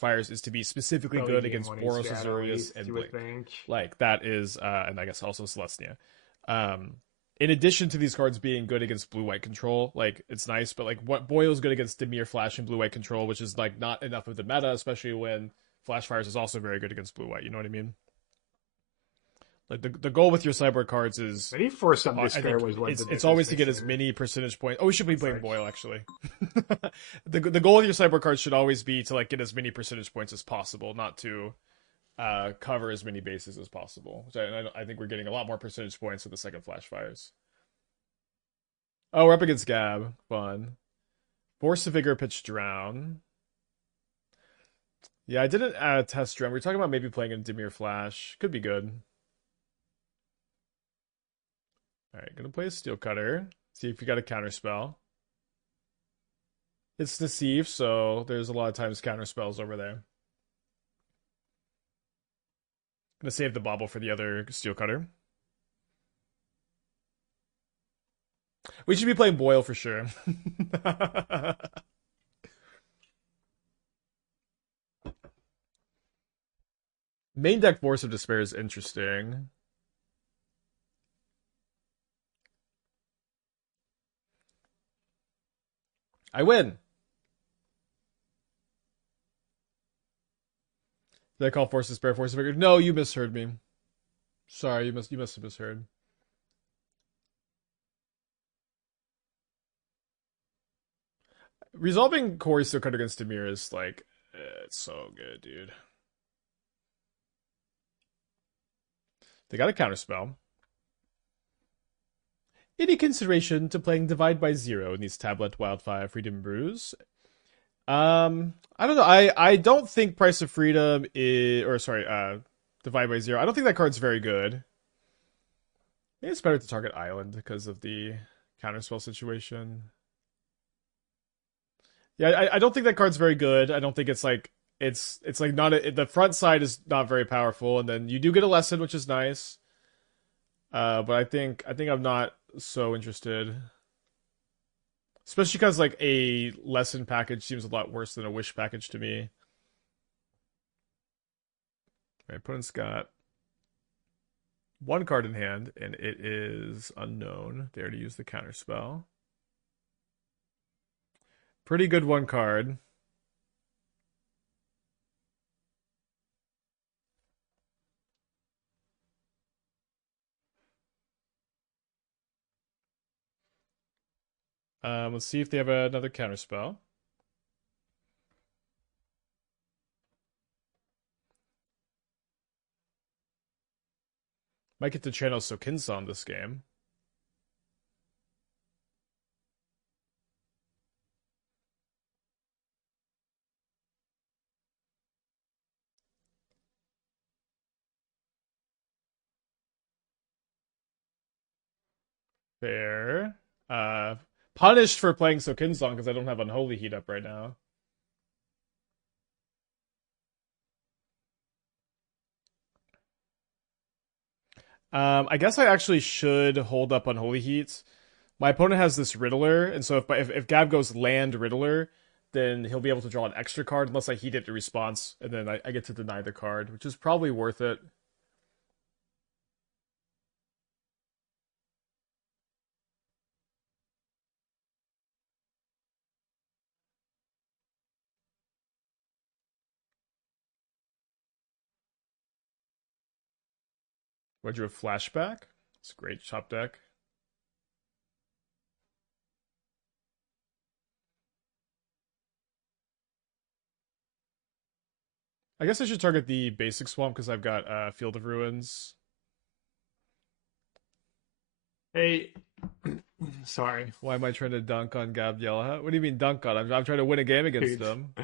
fires is to be specifically Probably good game against one he's Boros, bad, at Azorius, least, and you would Blink. think. Like that is, and I guess also Celestia. In addition to these cards being good against blue-white control, like it's nice, but like what Boyo's good against Dimir Flash and blue-white control, which is like not enough of the meta, especially when Flash Fires is also very good against blue-white. You know what I mean? Like the goal with your sideboard cards is, Maybe Force of I Despair think was what the it's deck always was to get as missing. many percentage points. Oh, we should be It's playing like, Boyle actually. The goal with your sideboard cards should always be to like get as many percentage points as possible, not to cover as many bases as possible. Which I think we're getting a lot more percentage points with the second Flash Fires. Oh, we're up against Gab. Fun. Force of Vigor, pitch Drown. Yeah, I didn't test Drown. We were talking about maybe playing in Dimir Flash. Could be good. Alright, gonna play a Steel Cutter. See if you got a counter spell. It's Deceive, so there's a lot of times counter spells over there. Gonna save the bobble for the other Steel Cutter. We should be playing Boyle for sure. Main deck Force of Despair is interesting. I win. Did I call Force of Despair Force of Vigor? No, you misheard me. Sorry, you must have misheard. Resolving Corey's Steel Cutter against Dimir is like, it's so good, dude. They got a counterspell. Any consideration to playing Divide by Zero in these Tablet, Wildfire, Freedom Brews? I don't know. I don't think Price of Freedom is, or sorry, Divide by Zero. I don't think that card's very good. Maybe it's better to target Island because of the counterspell situation. Yeah, I don't think that card's very good. I don't think it's like it's like not the front side is not very powerful, and then you do get a lesson, which is nice. But I think I'm not so interested, especially because like a lesson package seems a lot worse than a wish package to me. My opponent's got one card in hand, and it is unknown. There to use the counter spell. Pretty good one card. Let's see if they have another counter spell. Might get to channel Sokinsa this game. Fair. Punished for playing Sokinsong because I don't have Unholy Heat up right now. I guess I actually should hold up Unholy Heat. My opponent has this Riddler, and so if Gab goes land Riddler, then he'll be able to draw an extra card unless I heat it to response, and then I get to deny the card, which is probably worth it. What drew a flashback? It's a great chop deck. I guess I should target the basic swamp because I've got Field of Ruins. hey, sorry. Why am I trying to dunk on Gab Yellowhat? What do you mean dunk on? I'm trying to win a game against Dude, him.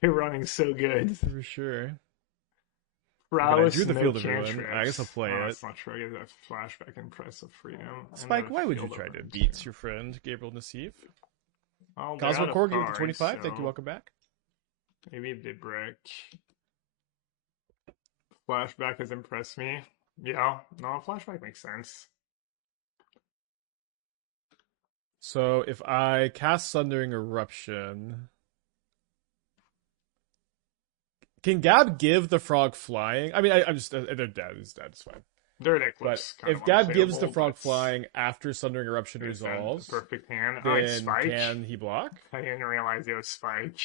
you're running so good. For sure. But I drew Prowess, the no Field of Ruin. I guess I'll cantrips. play Oh, it. that's not true. I get that flashback and Press of Freedom. Spike, And why would you Field of try to Ruin, beat too. your friend Gabriel Nassif? Oh, they're Cosmo out of Corgi with the cards, 25. so Thank you. Welcome back. maybe they break. Flashback has impressed me. Yeah, no, flashback makes sense. So if I cast Sundering Eruption, Can Gab give the frog flying? I mean, I'm just they're dead. He's dead. It's fine. Their deck But looks kind if of Gab gives the unplayable, frog but flying after Sundering Eruption it's a resolves, perfect hand. Oh, it's then Spike. can he block? I didn't realize it was Spike.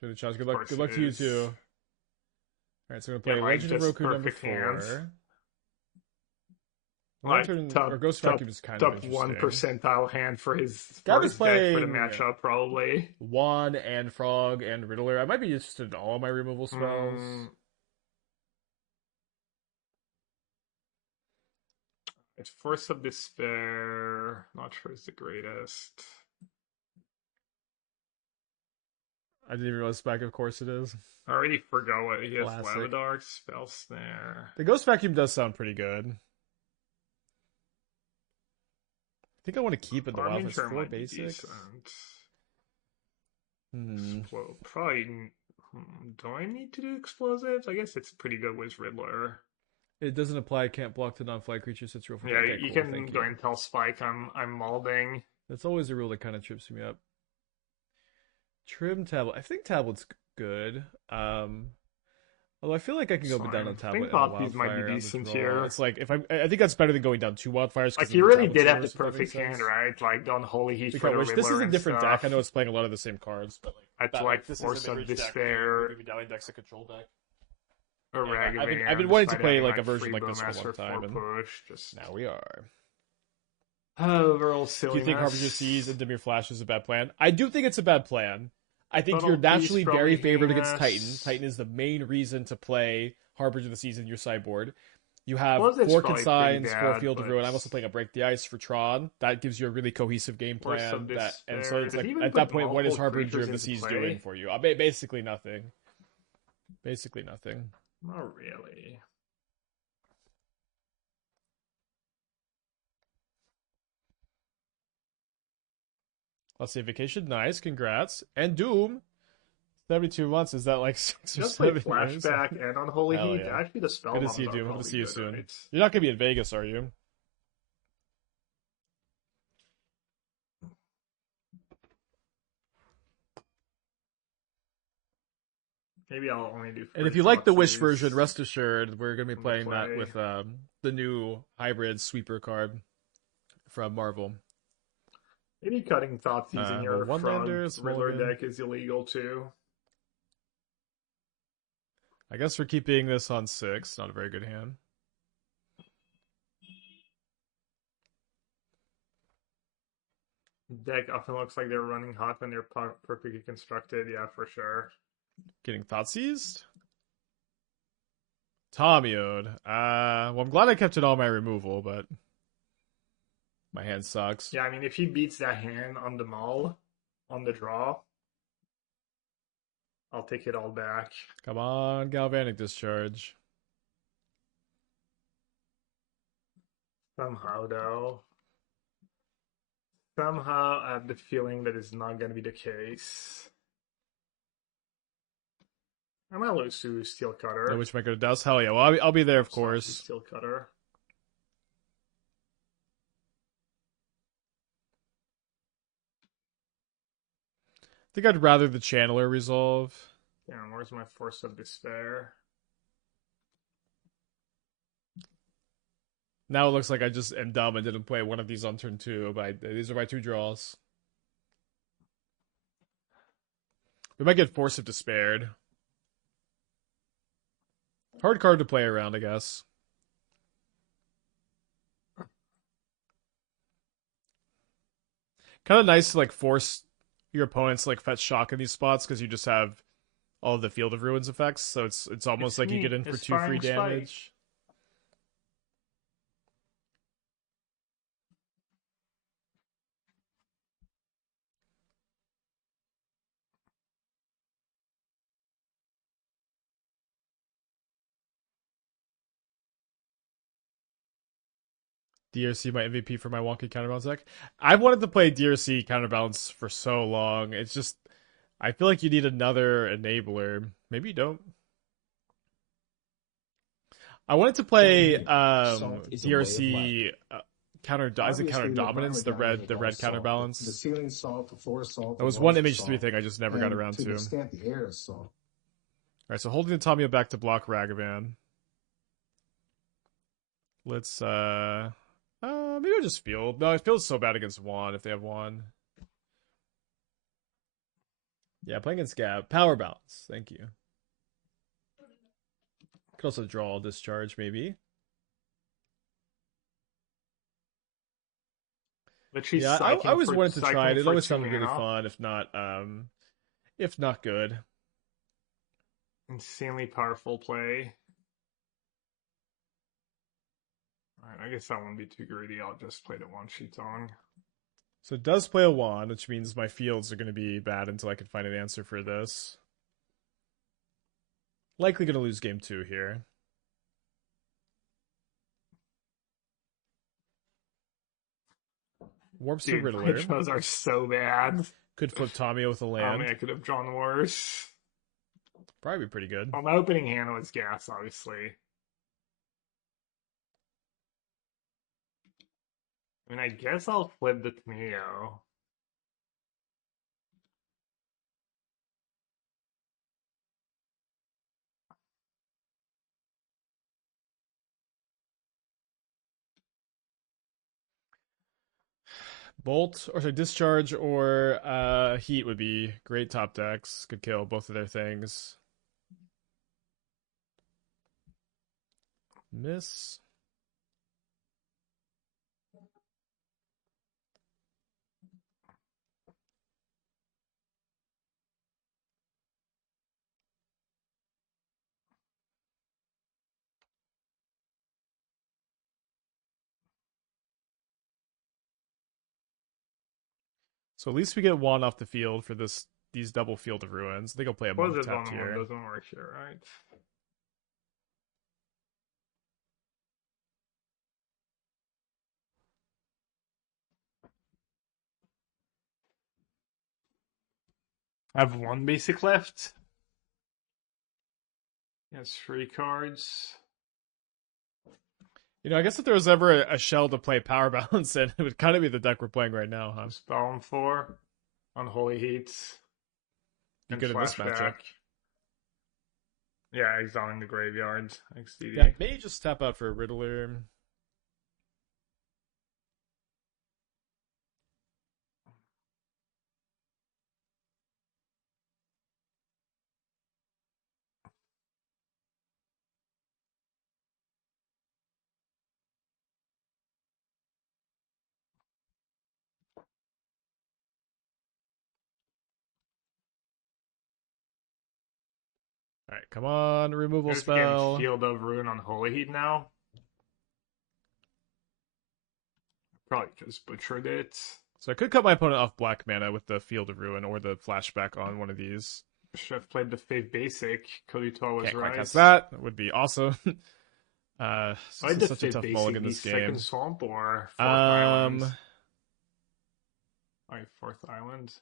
Good luck. Good luck to you too. All right, so we're gonna play like, Legend of Roku number perfect 4. hands. Lantern or Ghost Vacuum is kind of interesting. 1 percentile hand for his Gab is deck for the playing matchup, probably. Juan and Frog and Riddler. I might be interested in all of my removal spells. It's Force of Despair. Not sure it's the greatest. I didn't even realize back. Of course it is. I already forgot what he has. Classic. Lava Dark, Spell Snare. The Ghost Vacuum does sound pretty good. I think I want to keep it though. Off. It's 4 basics. Probably. Do I need to do explosives? I guess it's pretty good with Riddler. It doesn't apply. Can't block to non-fly creatures. It's real. Yeah, okay, you cool, can go and tell Spike I'm molding. That's always a rule that kind of trips me up. Trim tablet. I think tablet's good. Although I feel like I can go down on tablet. I think Thoughtseize might be decent here. It's like I think that's better than going down 2 wildfires. Like you really did have the perfect hand, right? Like on Holy Heat for the Riddler. This is a different deck. I know it's playing a lot of the same cards, but like Force of Despair. Maybe Dowling deck's a control deck. Or Ragavan. I've been wanting to play like a version like this for a long time, and now we are. Overall silliness. Do you think Harbinger Seas and Dimir Flash is a bad plan? I do think it's a bad plan. I think you're naturally very favored against Titan. Titan is the main reason to play Harbinger of the Seas in your sideboard. You have 4 Consigns, 4 Field of Ruin. I'm also playing a Break the Ice for Tron. That gives you a really cohesive game plan. And so it's like, at that point, what is Harbinger of the Seas doing for you? Basically nothing. Basically nothing. Not really. Let's see, Vacation, nice, congrats. And Doom, 72 months, is that like 6 or just 7 years? Flashback and on Holy Heat, yeah. Actually the spell. Good to see you, Doom. Good to see you soon. Right? You're not going to be in Vegas, are you? Maybe I'll only do. And if you like the Wish version, rest assured, we're going to be playing that with the new hybrid sweeper card from Marvel. Maybe cutting Thoughtseize in your Riddler deck is illegal too. I guess we're keeping this on 6. Not a very good hand. Deck often looks like they're running hot when they're perfectly constructed. Yeah, for sure. Getting Thoughtseized? Tommy'd. Well, I'm glad I kept it on my removal, but my hand sucks. Yeah, I mean, if he beats that hand on the maul, on the draw, I'll take it all back. Come on, Galvanic Discharge. Somehow, though. Somehow, I have the feeling that it's not going to be the case. I might lose to Steel Cutter. No, which might go to Douse? Hell yeah. Well, I'll be there, of course. Steel Cutter. I think I'd rather the Channeler resolve. Damn, where's my Force of Despair? Now it looks like I just am dumb and didn't play one of these on turn 2, but these are my 2 draws. We might get Force of Despaired. Hard card to play around, I guess. Kind of nice to like force your opponents to like fetch shock in these spots because you just have all of the Field of Ruins effects, so it's almost like you get in for 2 free damage. DRC my MVP for my wonky counterbalance deck. I've wanted to play DRC counterbalance for so long. It's just, I feel like you need another enabler. Maybe you don't. I wanted to play DRC counter dominance, the red counterbalance. The ceiling salt, the floor salt. That was one image 3 thing I just never got around to. The air is salt. Alright, so holding the Tamio back to block Ragavan. Let's maybe I'll just field. No, it feels so bad against Juan if they have Juan. Yeah, playing against Gab. Power balance. Thank you. Could also draw discharge, maybe. Literally Yeah, I always wanted to try it. It always two sounded really mana. fun, if not good. Insanely powerful play. Alright, I guess I won't be too greedy. I'll just play the one sheet on. So it does play a wand, which means my fields are going to be bad until I can find an answer for this. Likely going to lose game 2 here. Warps to Riddler. Those are so bad. Could flip Tamio with a land. I could have drawn worse. Probably be pretty good. Well, my opening hand was gas, obviously. I mean, I guess I'll flip the Tamio. Bolt, or sorry, Discharge or Heat would be great top decks. Could kill both of their things. Miss. So at least we get one off the field for these double Field of Ruins. I think I'll play a monk tapped here. Doesn't work here, right? I have one basic left. Yes, 3 cards. You know, I guess if there was ever a shell to play Power Balance in, it would kind of be the deck we're playing right now, huh? Spell 4. Unholy Heat. Be good in this matchup. Yeah, exiling the graveyard. XDD. Yeah, maybe just tap out for a Riddler. Alright, come on, removal spell. Field of Ruin on Holy Heat now. Probably just butchered it. So I could cut my opponent off black mana with the Field of Ruin or the flashback on one of these. Should have played the Fave Basic. Kodutor was Can't right. quite cast that. That would be awesome. It's such a tough mulligan this game. Second Swamp or Fourth Island? Alright, Fourth Island.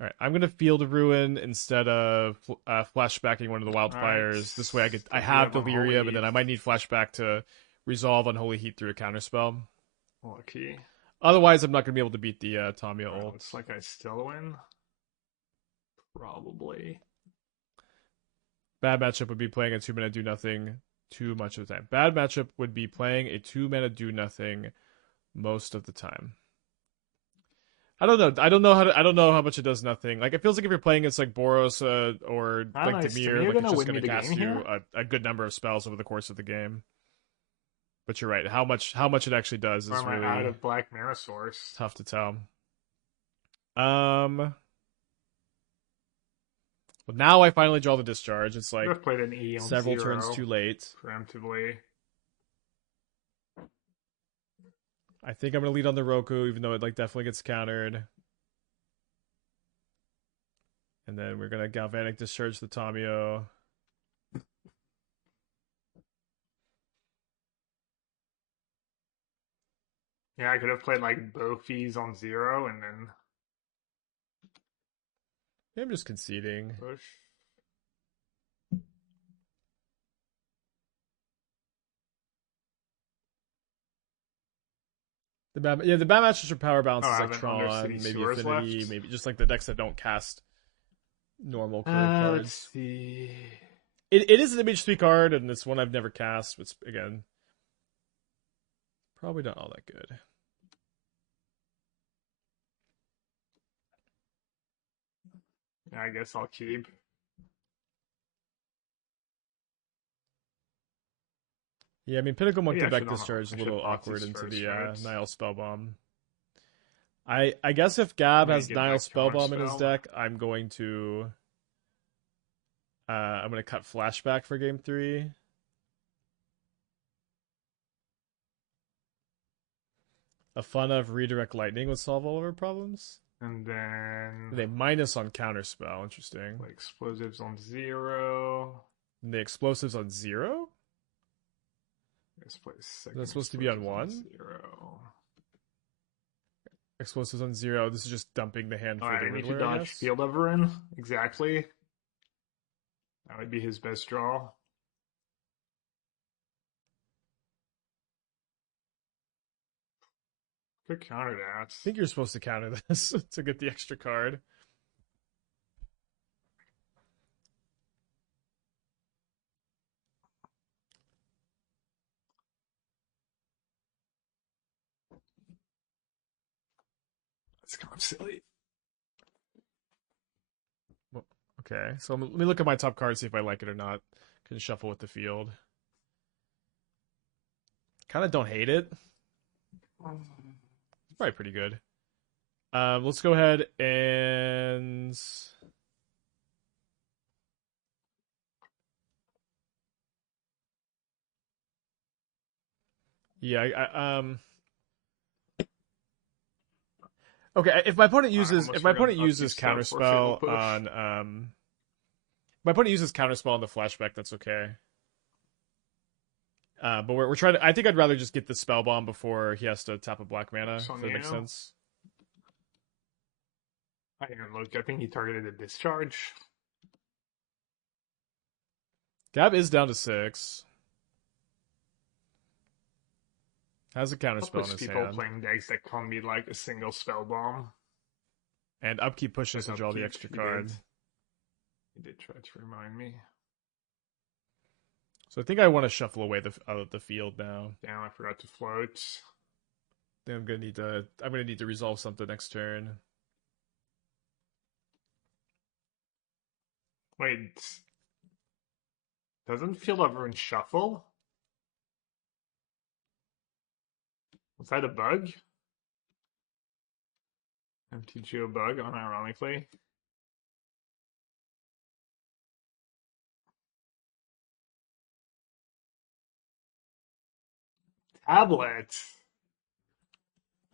Alright, I'm gonna Field of Ruin instead of flashbacking one of the wildfires. Right. This way I have Delirium, and then I might need flashback to resolve Unholy Heat through a counterspell. Lucky. Otherwise, I'm not gonna be able to beat the Tamio ult. Looks like I still win. Probably. Bad matchup would be playing a 2-mana do nothing too much of the time. Bad matchup would be playing a 2-mana do nothing most of the time. I don't know. I don't know how much it does nothing. Like, it feels like if you're playing against like Boros or like Dimir, like it's just gonna cast you a good number of spells over the course of the game. But you're right. How much it actually does is really out of black mana source. Tough to tell. Well, now I finally draw the discharge. It's like played an E on several turns too late. Preemptively. I think I'm gonna lead on the Roku, even though it like definitely gets countered. And then we're gonna Galvanic Discharge the Tamio. Yeah, I could have played like Bofies on 0 and then. Yeah, I'm just conceding. Push. The bad matches are Power Balance is like Tron, maybe Affinity, maybe just like the decks that don't cast normal curve cards. Let's see. It is an image 3 card, and it's one I've never cast, but again, probably not all that good. I guess I'll keep. Yeah, I mean, Pinnacle Monk Maybe to I back should discharge is a I should little pop awkward this into first, the right? Nihil Spellbomb. I guess if Gab Let me has get Nihil back Spellbomb in his Counterspell. deck, I'm going to cut Flashback for game 3. A fun of Redirect Lightning would solve all of our problems. And then They minus on Counterspell, interesting. play explosives on 0. And the explosives on 0? Let's play second. That's supposed to be on explosives 1? 0. Explosives on 0. This is just dumping the hand for Alright, the I need to Riddler, I dodge guess. Field Overrun. Exactly. That would be his best draw. Could counter that. I think you're supposed to counter this to get the extra card. That's kind of silly. Okay, so let me look at my top card, see if I like it or not. Can shuffle with the field. Kind of don't hate it. It's probably pretty good. Let's go ahead and yeah, okay, if my opponent uses counterspell on my opponent uses counterspell on the flashback, that's okay. But we're trying to. I think I'd rather just get the spell bomb before he has to tap a black mana. If that makes sense. I didn't look. I think he targeted a discharge. Gab is down to 6. Has a counterspell in his people hand. playing decks that can't be like a single spell bomb. And upkeep pushes to draw the extra card. He did try to remind me. So I think I want to shuffle away the field now. Damn, I forgot to float. Then I'm gonna need to resolve something next turn. Wait. Doesn't Field Overrun shuffle? Was that a bug? MTGO bug, unironically. Tablet.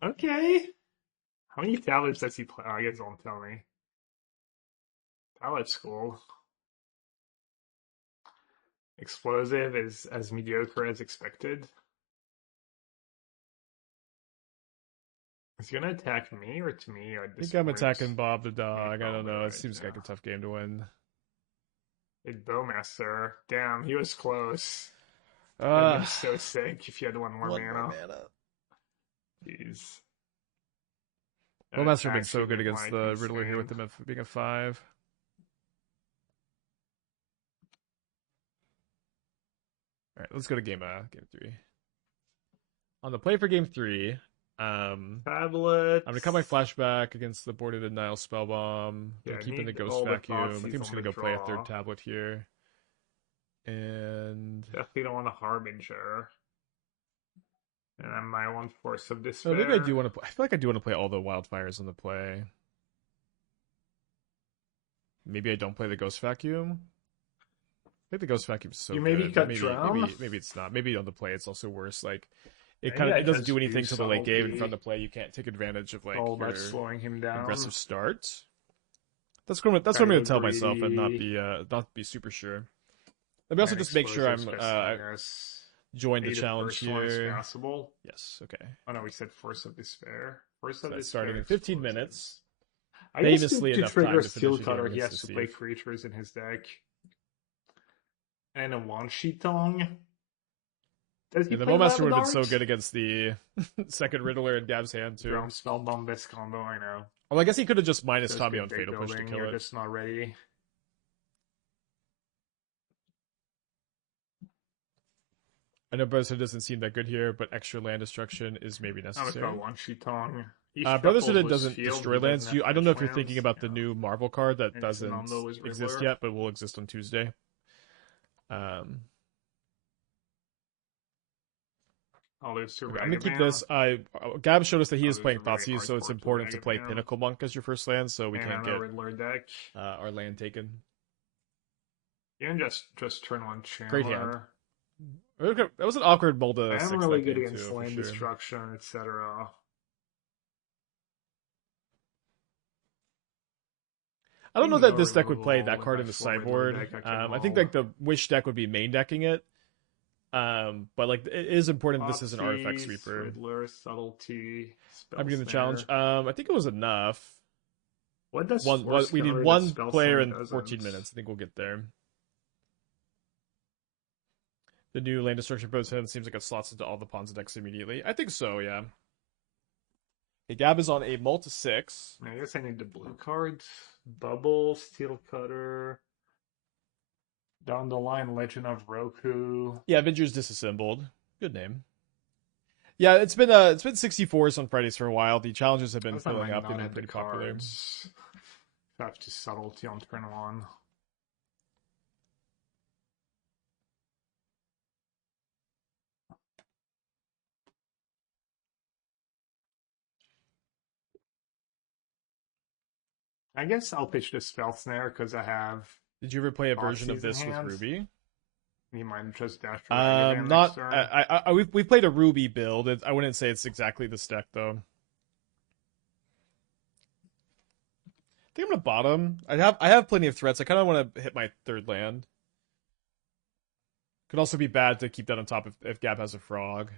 Okay. How many tablets does he play? Oh, I guess don't tell me. Tablet's cool. Explosive is as mediocre as expected. Is he gonna attack me or to me? I think I'm attacking Bob the dog. I don't know. It seems like a tough game to win. It's Bowmaster. Damn, he was close. I'd been so sick if you had one more mana. Jeez. Bowmaster being so good against the Riddler here with him being a 5. Alright, let's go to game 3. On the play for game 3, Tablet. I'm gonna cut my flashback against the boarded and Nihil Spellbomb. Gonna keep in the Ghost Vacuum. I think I'm just gonna go play a third tablet here. And definitely don't want a Harbinger. And I might want Force of Despair. maybe I do want to play. I feel like I do want to play all the wildfires on the play. Maybe I don't play the Ghost Vacuum. I think the Ghost Vacuum is so you good. Maybe cut Drown? Maybe it's not. Maybe on the play it's also worse. Like it doesn't do anything till the late game, and from the play you can't take advantage of like your slowing him down. Aggressive start. That's what I'm gonna tell myself and not be super sure. Let me also just make sure I'm joined the challenge here. Yes, okay. Oh no, we said Force of Despair. Force of Despair starting in 15 minutes. I famously enough to trigger Steel Cutter, he has to play creatures in his deck. And a Wanshitong. The Bowmaster would have been so good against the second Riddler in Gab's hand too. Spellbomb best combo, I know. Well, I guess he could have just minus Tommy on Fatal Push to kill it. You're just not ready. I know Brotherhood doesn't seem that good here, but extra land destruction is maybe necessary. I'm gonna go One Brotherhood doesn't destroy lands. I don't know if you're thinking about the new Marvel card that doesn't exist yet, but will exist on Tuesday. I'll lose to I'm gonna keep this. Gab showed us that he is playing Thoughtseize, so it's important to play Pinnacle Monk as your first land, so we can't get deck. our land taken. You can just turn on Chandler. Great hand. That was an awkward Molda. I'm really good against land destruction, etc. I don't know that this deck would play that card in the sideboard. I think like the Wish deck would be main decking it. But like it is important this is an artifact sweeper. Riddler, subtlety, I'm getting the challenge. I think it was enough. What does we need one player in 14 minutes. I think we'll get there. The new land destruction Boat's seems like it slots into all the pawns decks immediately. I think so, yeah. Okay, Gab is on a Multi 6. I guess I need the blue cards. Bubble, Steel Cutter. Down the line, Legend of Roku. Yeah, Avengers Disassembled. Good name. Yeah, it's been 64s on Fridays for a while. The challenges have been filling up. They've been pretty popular. Have to subtlety on turn 1. I guess I'll pitch the Spell Snare because I have. Did you ever play a version of this with Ruby? You might just dash. Not. We played a Ruby build. I wouldn't say it's exactly this deck though. I think I'm gonna bottom. I have plenty of threats. I kind of want to hit my third land. Could also be bad to keep that on top if Gab has a frog.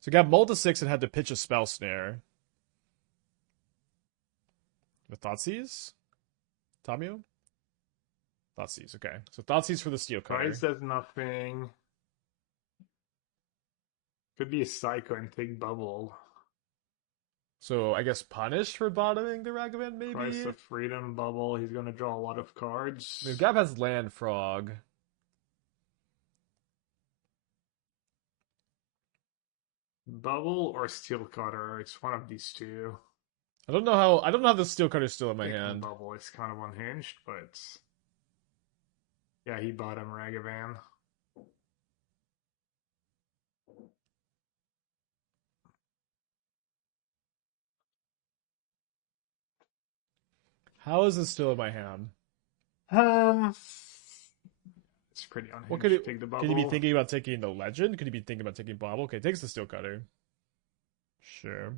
So Gab mulled to 6 and had to pitch a Spell Snare. With Thoughtseize? Tamio? Thoughtseize, okay. So Thoughtseize for the Steel Cutter. Price does nothing. Could be a Psycho and take Bubble. So I guess punish for bottoming the Ragavan, maybe? Price of Freedom, Bubble. He's going to draw a lot of cards. I mean, Gab has land Frog. Bubble or Steel Cutter. It's one of these two. I don't know how the Steel Cutter's still in my hand. Bubble. It's kind of unhinged, but yeah, he bought him Ragavan. How is this still in my hand? It's pretty unhinged. What could he be thinking about taking the Legend? Could he be thinking about taking Bobble? Okay, takes the Steel Cutter. Sure.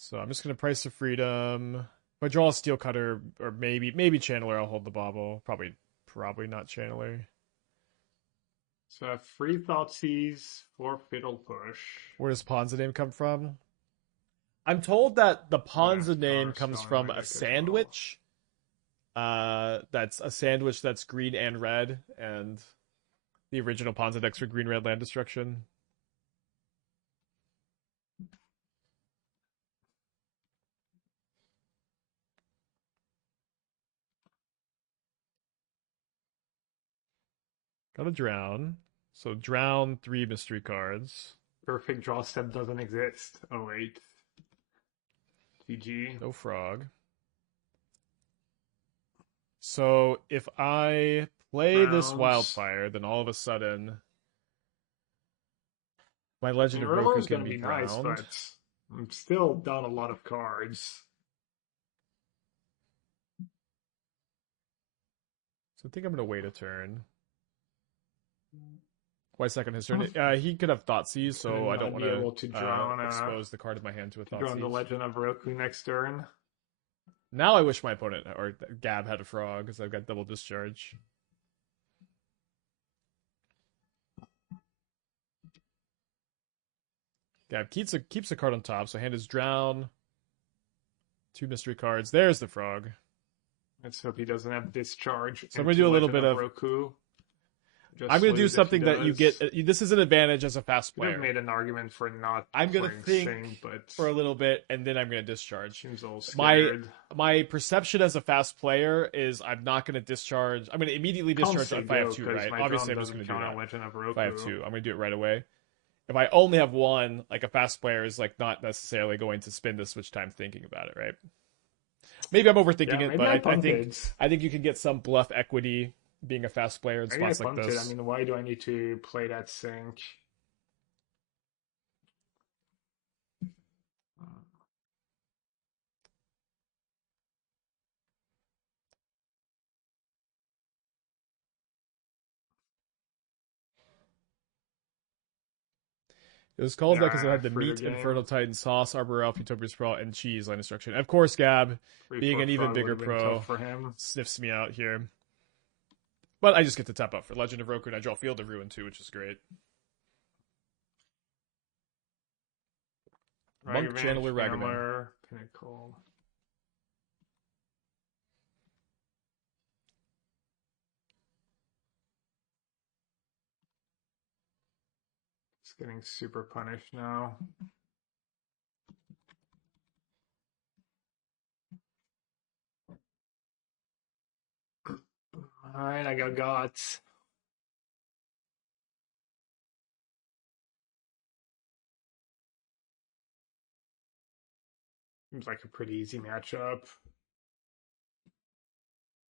So I'm just gonna price the Freedom. If I draw a Steel Cutter or maybe Channeler, I'll hold the Bobble. Probably not Channeler. So 3 Thoughtseize, 4 Fiddle Push. Where does Ponza name come from? I'm told that the Ponza name comes from a sandwich. That's a sandwich that's green and red, and the original Ponza decks were green-red land destruction. Gotta drown. So drown 3 mystery cards. Perfect draw step doesn't exist. Oh wait. GG. No frog. So if I play this Wildfire, then all of a sudden my Legend of Roku is going to be nice, but I'm still down a lot of cards. So I think I'm going to wait a turn. Why second his turn? He could have Thoughtseize, so I don't want to expose the card of my hand to a Thoughtseize. Drawing the Legend of Roku next turn. Now I wish my opponent, or Gab, had a frog, because I've got double discharge. Gab keeps a card on top, so hand is drown. 2 mystery cards. There's the frog. Let's hope he doesn't have discharge. So I'm going to do a little bit of Roku. I'm going to do something that you get. This is an advantage as a fast player. I've made an argument for not. I'm going to think Sing, but for a little bit, and then I'm going to discharge. Seems a little scared. My perception as a fast player is I'm not going to discharge. I'm going to immediately discharge if I have 2, right? Obviously, I'm just going to do that. Legend of Roku. If I have 2, I'm going to do it right away. If I only have 1, like a fast player is like not necessarily going to spend the switch time thinking about it, right? Maybe I'm overthinking it, but I think you can get some bluff equity being a fast player in spots like this. I mean, why do I need to play that sync? It was called that because it had the meat, Infernal Titan, sauce, Arbor Elf, Utopia Sprawl, and cheese line instruction. And of course, Gab, being an even bigger pro, sniffs me out here. But I just get to tap up for Legend of Roku, and I draw Field of Ruin too, which is great. Monk Channeler Ragavan. Pinnacle. It's getting super punished now. Alright, I got Gots. Seems like a pretty easy matchup.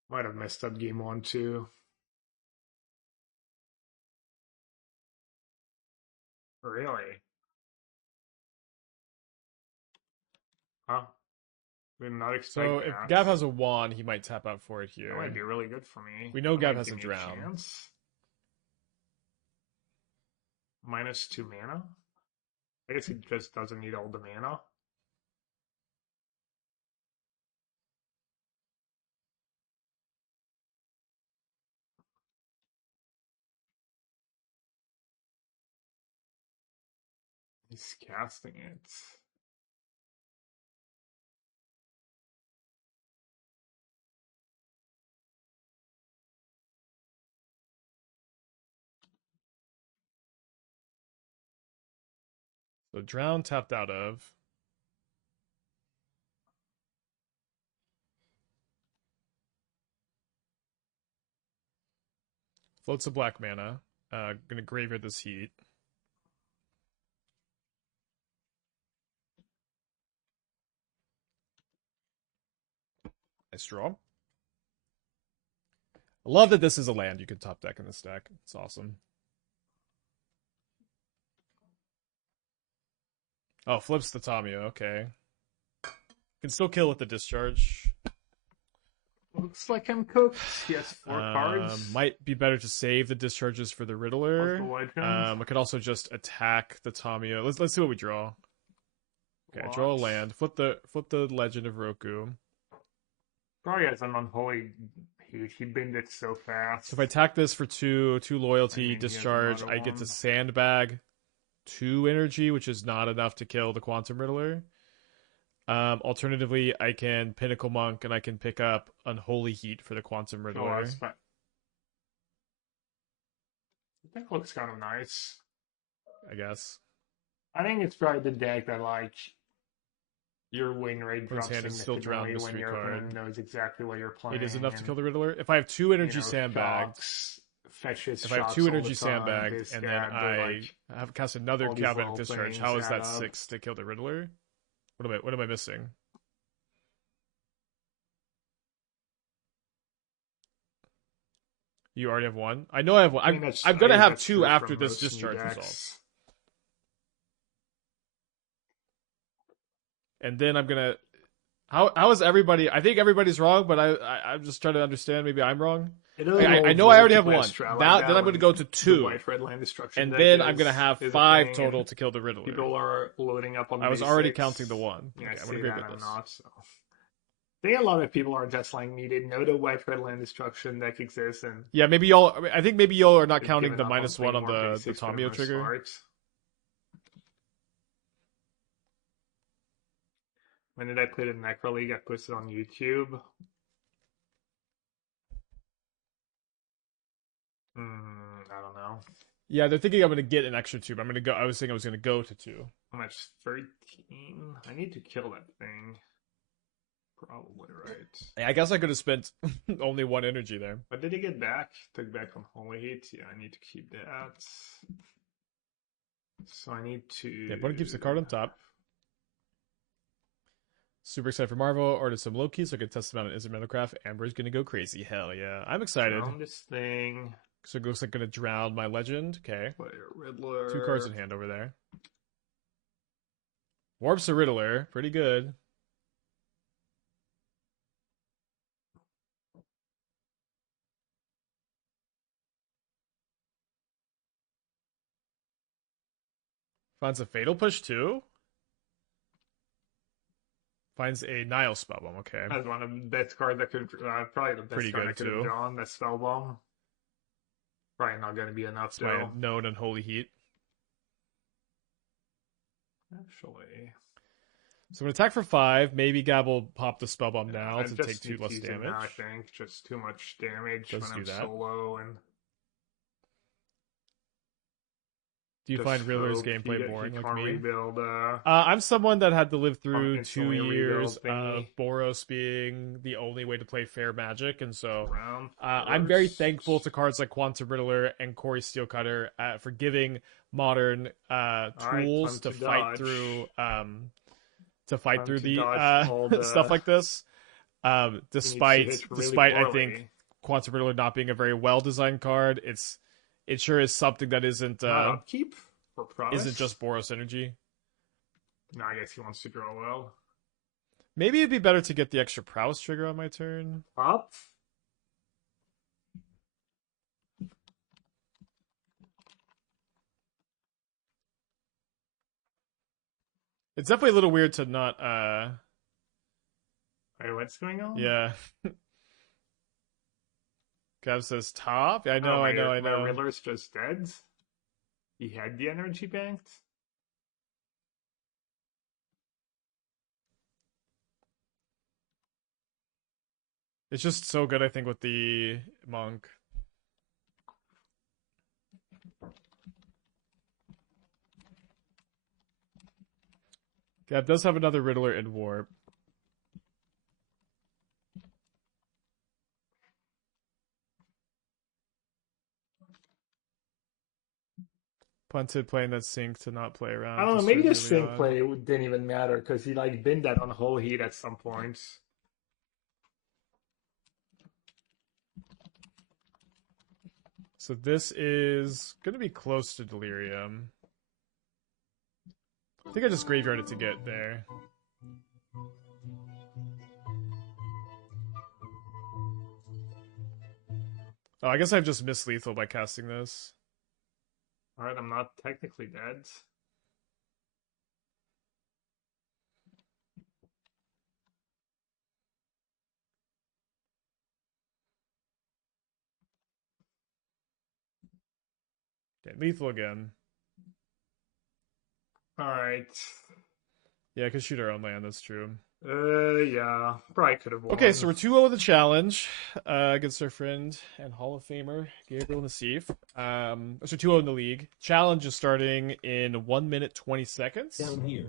Might have messed up game 1 too. Really? Huh? Did not expect so that. If Gav has a wand, he might tap out for it here. That might be really good for me. We know Gav has a drown. -2 mana? I guess he just doesn't need all the mana. He's casting it. So drown tapped out of. Floats a black mana. Gonna graveyard this heat. Nice draw. I love that this is a land you can top deck in this deck. It's awesome. Oh, flips the Tamio. Okay. Can still kill with the discharge. Looks like I'm cooked. He has 4 cards. Might be better to save the discharges for the Riddler. I could also just attack the Tamio. Let's see what we draw. Okay, I draw a land. Flip the Legend of Roku. Probably has an unholy heat. He binned it so fast. So if I attack this for 2 loyalty, discharge, I get to sandbag 2 energy, which is not enough to kill the Quantum Riddler. Alternatively, I can Pinnacle Monk and I can pick up Unholy Heat for the Quantum Riddler. That looks kind of nice. I guess. I think it's probably the deck that, like, your win rate drops significantly when your opponent knows exactly what you're playing. It is enough to kill the Riddler. If I have 2 energy sandbagged, if I have 2 energy sandbagged, and then I have cast another Galvanic Discharge, how is that 6 to kill the Riddler? What am I missing? You already have 1? I know I have 1. I'm going to have 2 after this discharge resolves. And then I'm going to... How is everybody... I think everybody's wrong, but I'm just trying to understand. Maybe I'm wrong. I know I already have 1. Now, then I'm going to go to 2. And then I'm going to have 5 total to kill the Riddler. People are loading up on I was already counting the 1. Yeah, okay, I'm going to agree with this. I think a lot of people are just like me. They know the white red land destruction deck exists, and yeah, maybe y'all. I think maybe y'all are not counting the -1 on the Tamio trigger. Part. When did I play the Necro League? I posted on YouTube. I I don't know. Yeah, they're thinking I'm gonna get an extra 2, but I'm gonna go. I was thinking I was gonna go to 2. How much? 13. I need to kill that thing. Probably right. I guess I could have spent only 1 energy there. What did he get back? Took back on Holy Heat. Yeah, I need to keep that. So I need to. Yeah, but it keeps the card on top. Super excited for Marvel. Ordered some Loki so I could test them out on Instant Metalcraft. Amber's gonna go crazy. Hell yeah, I'm excited. Drown this thing. So it looks like gonna drown my legend. Okay. Play a Riddler. 2 cards in hand over there. Warps a Riddler. Pretty good. Finds a Fatal Push too. Finds a Nile Spellbomb. Okay. That's one of the best cards that could. Probably the best Pretty card good I could have drawn. That Spellbomb. Probably not going to be enough It's my known Unholy Heat. Actually. So I'm going to attack for 5. Maybe Gab will pop the Spellbomb now to take 2 less damage. Now, I think just too much damage Let's when I'm do that. solo and. Do you find Riddler's gameplay boring like me? Rebuild, I'm someone that had to live through 2 years of Boros being the only way to play fair Magic, and so I'm very thankful to cards like Quantum Riddler and Corey Steelcutter for giving modern tools to fight through the stuff like this. Despite I think Quantum Riddler not being a very well designed card, it sure is something that isn't upkeep for prowess. Isn't just Boros energy. No, I guess he wants to draw well. Maybe it'd be better to get the extra prowess trigger on my turn. Up. It's definitely a little weird to not Wait, what's going on? Yeah. Gav says top. I know. Riddler's just dead. He had the energy banked. It's just so good, I think, with the monk. Gav does have another Riddler in warp. Punted playing that sync to not play around. I don't know, maybe the sync play didn't even matter because he like binned that on Whole Heat at some point. So this is going to be close to Delirium. I think I just graveyarded to get there. Oh, I guess I've just missed lethal by casting this. Alright, I'm not technically dead. Okay, lethal again. Alright. Yeah, I could shoot our own land, that's true. Yeah. Probably could have won. Okay, so we're 2-0 in the challenge against our friend and Hall of Famer, Gabriel Nassif. So 2-0 in the league. Challenge is starting in 1 minute, 20 seconds. Down here.